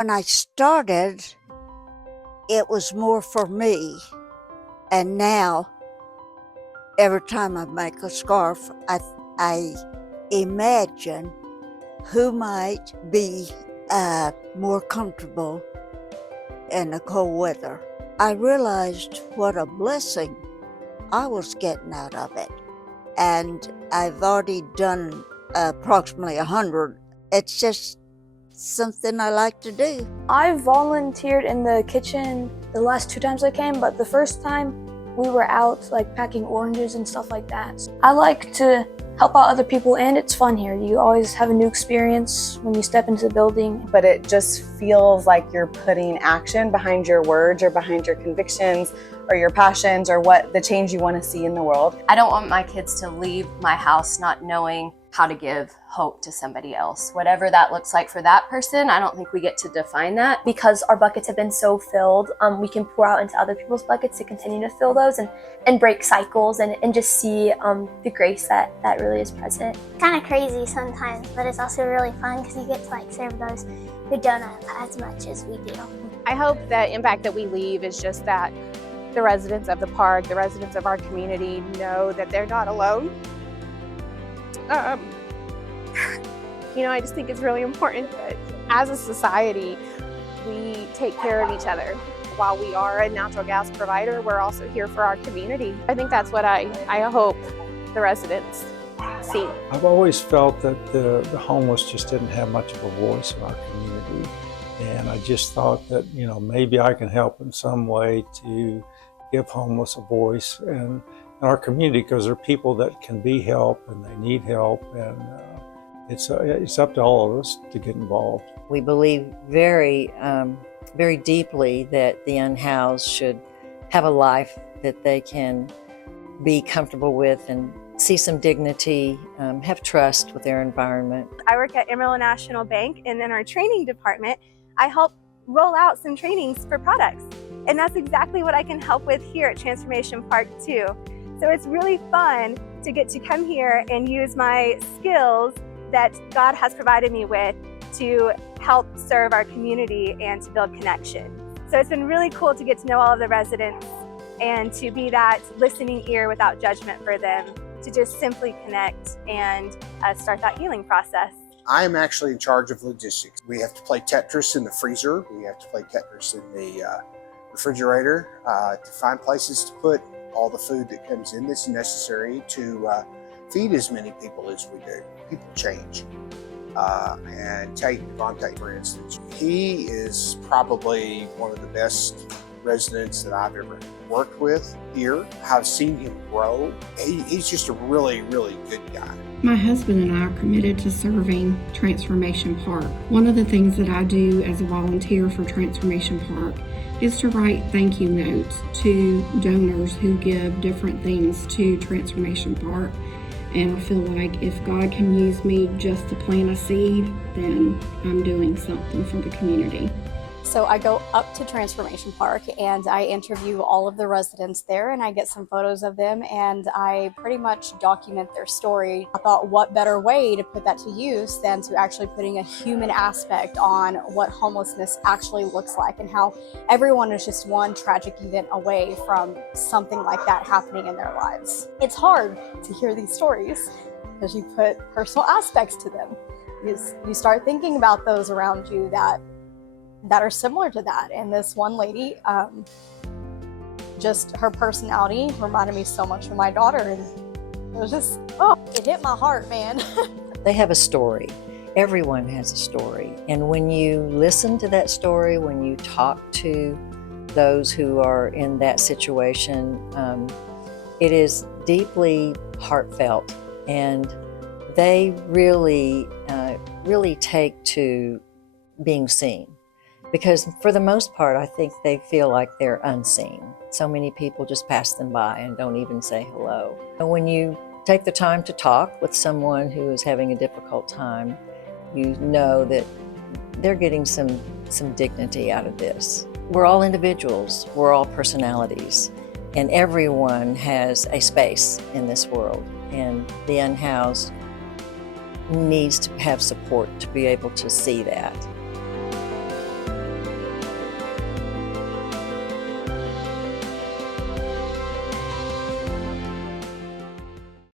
When I started, it was more for me. And now, every time I make a scarf, I imagine who might be more comfortable in the cold weather. I realized what a blessing I was getting out of it. And I've already done approximately 100. It's just something I like to do. I volunteered in the kitchen the last 2 times I came, but the first time we were out like packing oranges and stuff like that. I like to help out other people, and it's fun here. You always have a new experience when you step into the building. But it just feels like you're putting action behind your words or behind your convictions or your passions or what the change you want to see in the world. I don't want my kids to leave my house not knowing how to give hope to somebody else. Whatever that looks like for that person, I don't think we get to define that. Because our buckets have been so filled, we can pour out into other people's buckets to continue to fill those and break cycles and just see the grace that really is present. Kind of crazy sometimes, but it's also really fun because you get to serve those who don't have as much as we do. I hope the impact that we leave is just that the residents of the park, the residents of our community know that they're not alone. I just think it's really important that as a society, we take care of each other. While we are a natural gas provider, we're also here for our community. I think that's what I hope the residents see. I've always felt that the homeless just didn't have much of a voice in our community. And I just thought that, maybe I can help in some way to give homeless a voice in our community, because there are people that can be helped and they need help, and it's up to all of us to get involved. We believe very deeply that the unhoused should have a life that they can be comfortable with and see some dignity, have trust with their environment. I work at Amarillo National Bank, and in our training department, I help roll out some trainings for products. And that's exactly what I can help with here at Transformation Park too. So it's really fun to get to come here and use my skills that God has provided me with to help serve our community and to build connection. So it's been really cool to get to know all of the residents and to be that listening ear without judgment for them, to just simply connect and start that healing process. I am actually in charge of logistics. We have to play Tetris in the freezer. We have to play Tetris in the refrigerator to find places to put all the food that comes in that's necessary to feed as many people as we do. People change. And Devontae, for instance, he is probably one of the best residents that I've ever worked with here. I've seen him grow. He's just a really, really good guy. My husband and I are committed to serving Transformation Park. One of the things that I do as a volunteer for Transformation Park is to write thank you notes to donors who give different things to Transformation Park. And I feel like if God can use me just to plant a seed, then I'm doing something for the community. So I go up to Transformation Park and I interview all of the residents there, and I get some photos of them and I pretty much document their story. I thought, what better way to put that to use than to actually putting a human aspect on what homelessness actually looks like and how everyone is just one tragic event away from something like that happening in their lives. It's hard to hear these stories because you put personal aspects to them. You start thinking about those around you that are similar to that. And this one lady, just her personality reminded me so much of my daughter, and it was just, it hit my heart, man. They have a story. Everyone has a story. And when you listen to that story, when you talk to those who are in that situation, it is deeply heartfelt, and they really take to being seen. Because for the most part, I think they feel like they're unseen. So many people just pass them by and don't even say hello. And when you take the time to talk with someone who is having a difficult time, you know that they're getting some dignity out of this. We're all individuals, we're all personalities, and everyone has a space in this world. And the unhoused needs to have support to be able to see that.